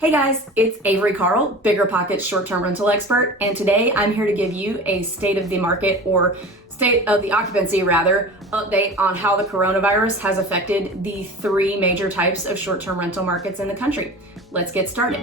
Hey guys, it's Avery Carl, BiggerPockets short-term rental expert, and today I'm here to give you a state of the market, or state of the occupancy rather, update on how the coronavirus has affected the three major types of short-term rental markets in the country. Let's get started.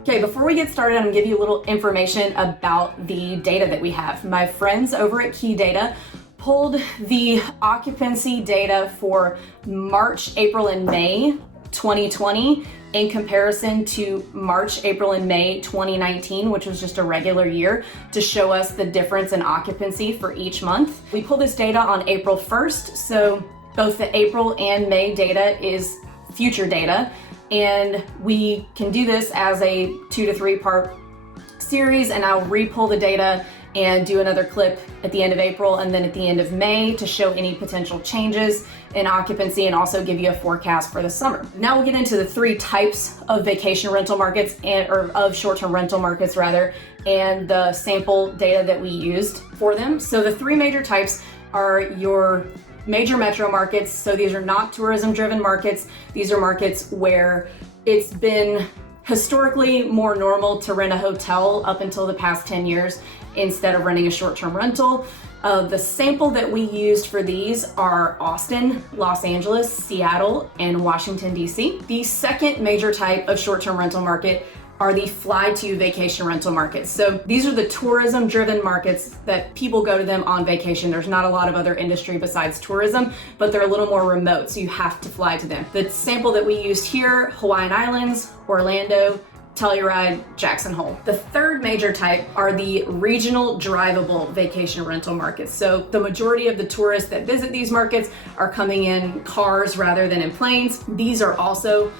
Okay, before we get started, I'm gonna give you a little information about the data that we have. My friends over at Key Data pulled the occupancy data for March, April, and May 2020 in comparison to March, April, and May 2019, which was just a regular year, to show us the difference in occupancy for each month. We pulled this data on April 1st, so both the April and May data is future data, and we can do this as a 2 to 3 part series, and I'll re-pull the data and do another clip at the end of April and then at the end of May to show any potential changes in occupancy and also give you a forecast for the summer. Now we'll get into the three types of vacation rental markets or of short-term rental markets rather, and the sample data that we used for them. So the three major types are your major metro markets. So these are not tourism driven markets. These are markets where it's been historically more normal to rent a hotel up until the past 10 years instead of renting a short-term rental. The sample that we used for these are Austin, Los Angeles, Seattle, and Washington, D.C. The second major type of short-term rental market are the FlytoVacation rental markets. So these are the tourism-driven markets that people go to them on vacation. There's not a lot of other industry besides tourism, but they're a little more remote, so you have to fly to them. The sample that we used here, Hawaiian Islands, Orlando, Telluride, Jackson Hole. The third major type are the regional drivable vacation rental markets. So the majority of the tourists that visit these markets are coming in cars rather than in planes. These are also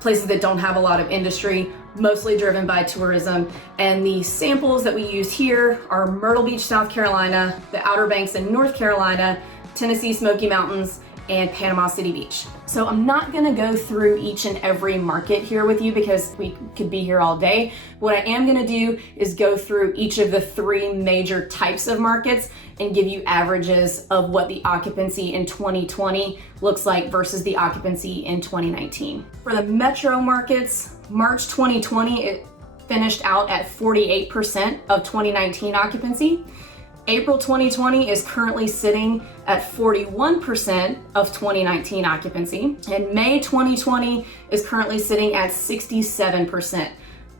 places that don't have a lot of industry, mostly driven by tourism. And the samples that we use here are Myrtle Beach, South Carolina, the Outer Banks in North Carolina, Tennessee Smoky Mountains, and Panama City Beach. So I'm not gonna go through each and every market here with you because we could be here all day. What I am gonna do is go through each of the three major types of markets and give you averages of what the occupancy in 2020 looks like versus the occupancy in 2019. For the metro markets, March 2020, it finished out at 48% of 2019 occupancy. April 2020 is currently sitting at 41% of 2019 occupancy, and May 2020 is currently sitting at 67%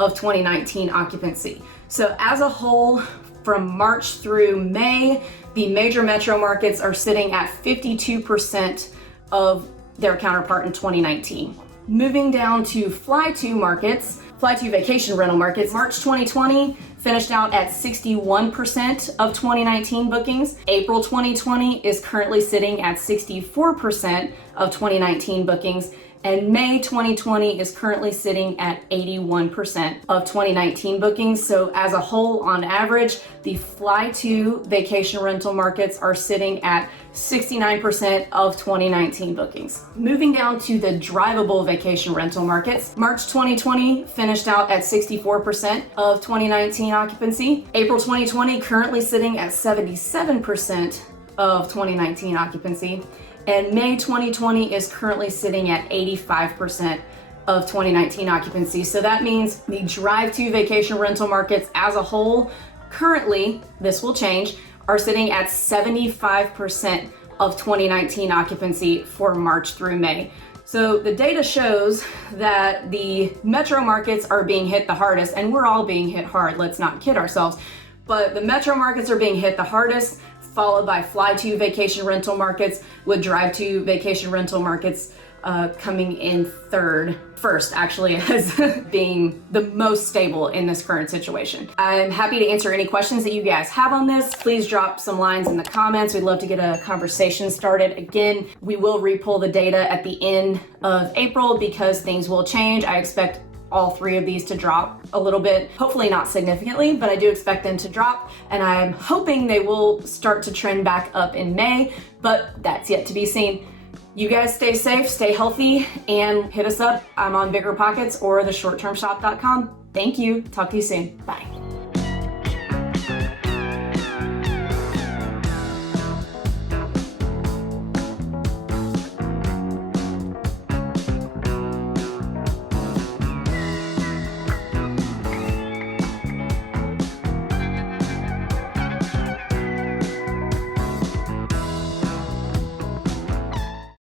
of 2019 occupancy. So as a whole, from March through May, the major metro markets are sitting at 52% of their counterpart in 2019. Moving down to FlytoVacation rental markets, March 2020 finished out at 61% of 2019 bookings. April 2020 is currently sitting at 64% of 2019 bookings. And May 2020 is currently sitting at 81% of 2019 bookings. So as a whole, on average, the FlytoVacation rental markets are sitting at 69% of 2019 bookings. Moving down to the drivable vacation rental markets, March 2020 finished out at 64% of 2019 occupancy. April 2020 currently sitting at 77% of 2019 occupancy. And May 2020 is currently sitting at 85% of 2019 occupancy. So that means the drive-to-vacation rental markets as a whole, currently, this will change, are sitting at 75% of 2019 occupancy for March through May. So the data shows that the metro markets are being hit the hardest, and we're all being hit hard, let's not kid ourselves, but the metro markets are being hit the hardest, followed by fly-to vacation rental markets, with drive-to vacation rental markets coming in first actually, as being the most stable in this current situation. I'm happy to answer any questions that you guys have on this. Please drop some lines in the comments. We'd love to get a conversation started. Again, we will re-pull the data at the end of April because things will change. I expect all three of these to drop a little bit, hopefully not significantly, but I do expect them to drop, and I'm hoping they will start to trend back up in May, but that's yet to be seen. You guys stay safe, stay healthy, and hit us up. I'm on BiggerPockets or theshorttermshop.com. Thank you. Talk to you soon. Bye.